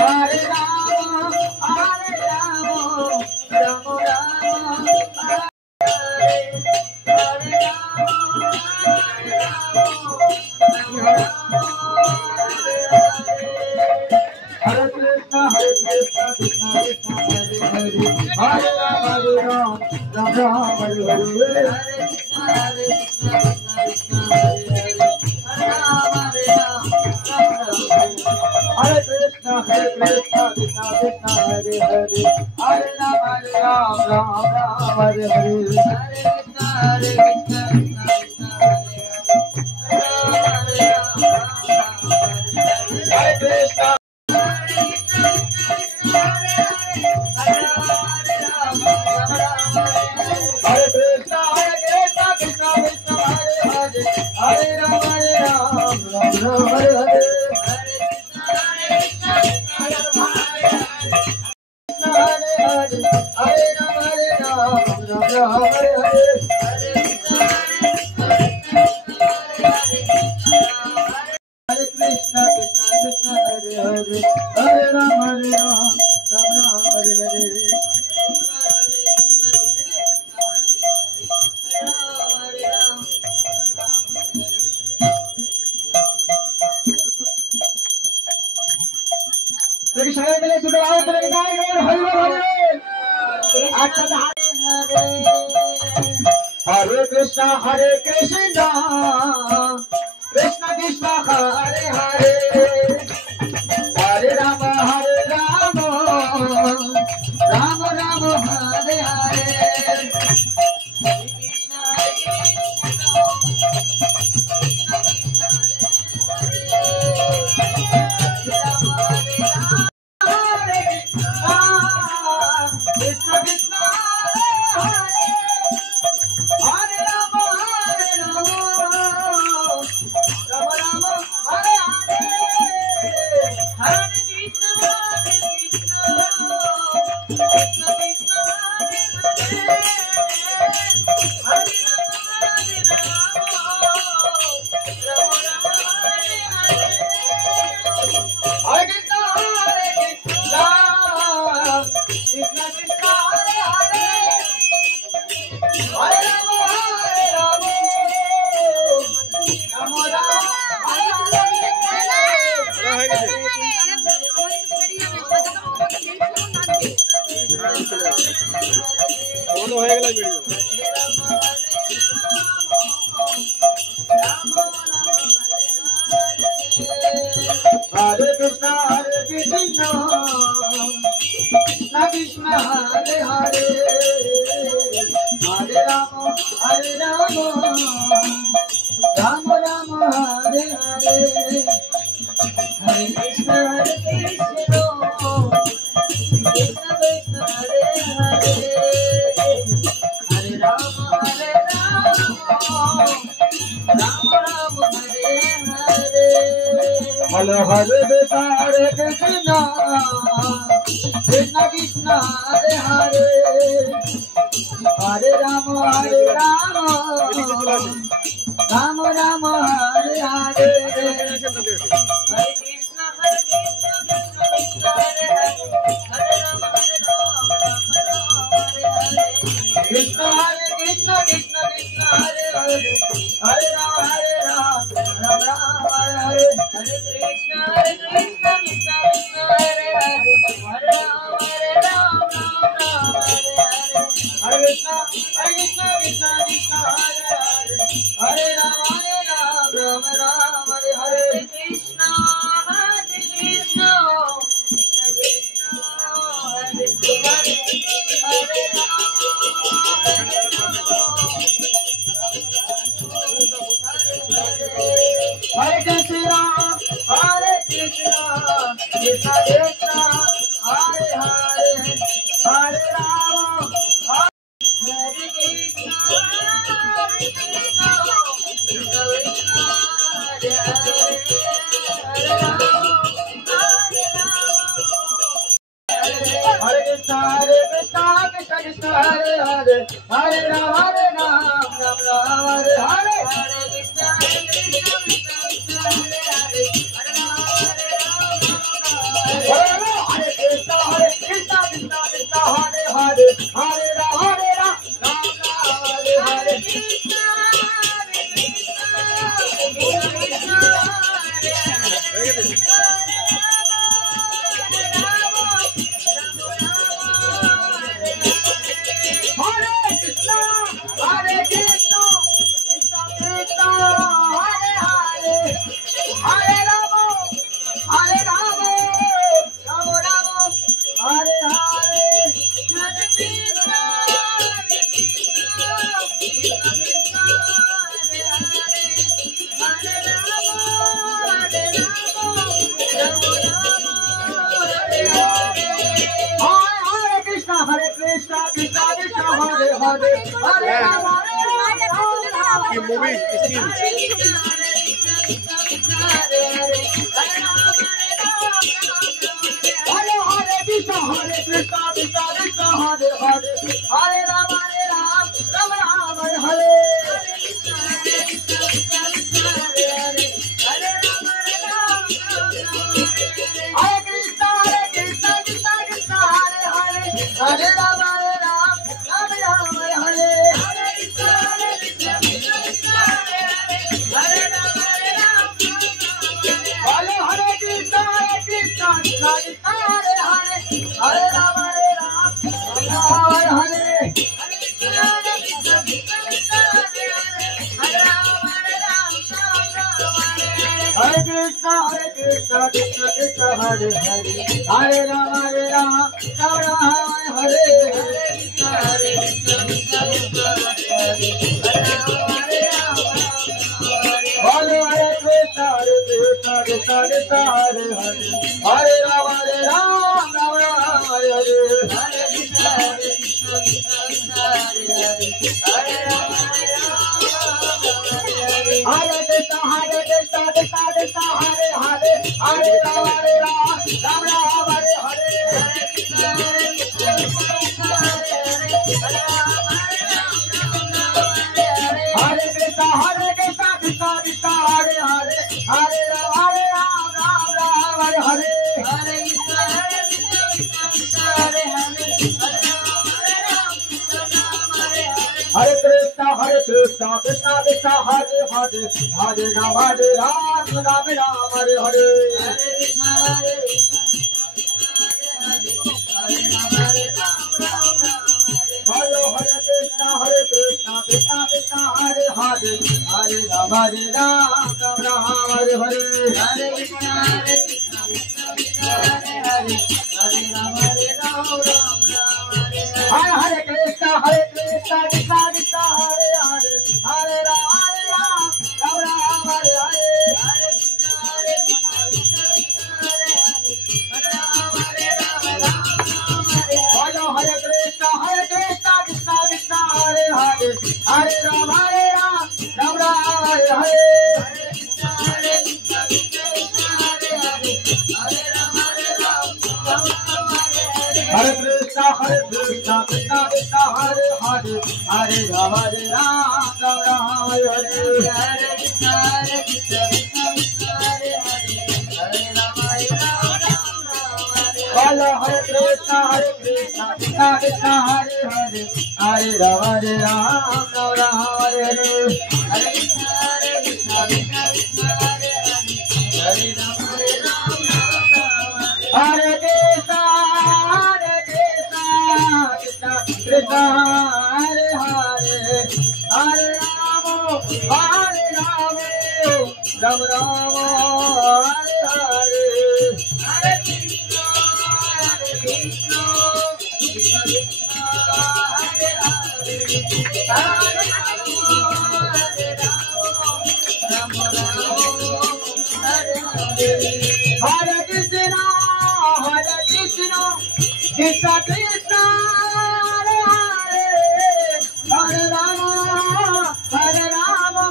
Hare Rama, Hare Rama, Rama Rama, Hare Hare Rama, Hare Rama, Rama Hare Krishna, Krishna Krishna, Hare Hare, Hare Rama, Ram Ram, Hare Hare, Hare Krishna, Krishna Krishna, Hare Hare, Hare Rama, Ram Ram, Hare Hare, Hare Krishna. Hare Krishna, Hare Krishna, Krishna Krishna, Hare Hare, Hare Rama, Rama Rama, Hare Hare. Hare Krishna, Hare Krishna, Krishna Krishna, Hare Hare, Hare Rama, Rama Rama, Hare Hare, Hare Krishna, Hare Krishna, Krishna Krishna, Hare Hare, Hare Rama, Rama Rama, Hare Hare. Hare Hare Krishna, Hare Krishna, Krishna Krishna, Hare Hare, Hare Rama, Rama Rama, Hare Hare, Hare Krishna, Krishna Krishna, Hare Hare, Hare Rama, Rama Rama, Hare Hare, Krishna Hare Krishna, Krishna Krishna, Hare Hare, Hare Rama, Rama Rama, Hare Hare, Hare Krishna, Krishna Krishna, Hare Hare, Hare Rama, Rama Rama, Hare Hare, Hare Krishna, Krishna Krishna, Hare Hare, Hare Rama, Rama Rama, Hare Hare, Krishna, Krishna, Hare Krishna, Hare Rama. Hare Krishna, Krishna Krishna, Hare Hare, Hare Rama, Hare Krishna, Krishna Krishna, Hare Hare, Hare Rama, Hare Krishna, Krishna Krishna, Hare Hare, Hare Rama, Rama Rama, Hare Hare, Hare Krishna, Krishna Krishna, Hare Hare, Hare Rama, Hare Rama, Hare Hare. Hare Krishna Krishna Krishna Hare Hare Hare Ram Ram Hare Hare Krishna Hare Krishna Krishna Krishna Hare Hare Hare Rama Hare Rama Rama Rama Hare Hare Hare Krishna Krishna Krishna Hare Hare Hare Rama Hare Rama Rama Rama Hare Hare Hare Krishna Krishna Krishna Hare Hare Hare Rama की movie still Hare Hare Krishna Krishna Hare Hare Hare Rama Rama Rama Hare Hare Krishna Krishna Krishna Hare Hare Hare Rama Rama Rama Hare Hare Hare Krishna Krishna Krishna Hare Hare Hare Rama Rama Hare Hare Krishna Krishna Krishna Hare Hare Hare Rama Rama Rama Hare Hare Hare Krishna Krishna Krishna Hare Hare Hare Rama Rama Rama Hare Hare Hare Krishna Krishna Krishna Hare Hare Hare Rama Rama Rama Hare Hare Hare Krishna Krishna Krishna Hare Hare Hare Rama Rama Rama Hare Hare Hare Krishna Krishna Krishna Hare Hare Hare Rama Rama Rama Hare Hare Hare Krishna Krishna Krishna Hare Hare Hare Rama Rama Rama Hare Hare Hare Krishna Hare Krishna Krishna Krishna Hare Hare Hare Rama Rama Rama Hare Hare Hare Krishna Krishna Krishna Hare Hare Hare Rama Rama Rama Hare Hare Hare Krishna Krishna Krishna Hare Hare Hare Rama Rama Rama Hare Hare Hare Krishna Krishna Krishna Hare Hare Hare Rama Rama Rama Hare Hare Hare Krishna Krishna Krishna Hare Hare Hare Rama Rama Rama Hare Hare Hare Krishna Krishna Krishna Hare Hare Hare Rama Hare Hare Hare Krishna Krishna Krishna Hare Hare Hare Rama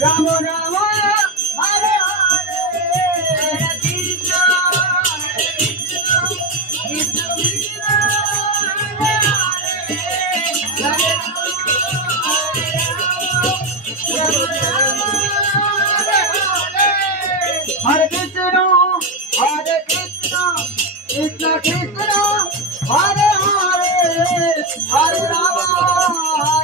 Rama Rama Hare Hare Hare Krishna Krishna Krishna Hare Hare Hare Hare Krishna Krishna Krishna Hare Hare Hare Ram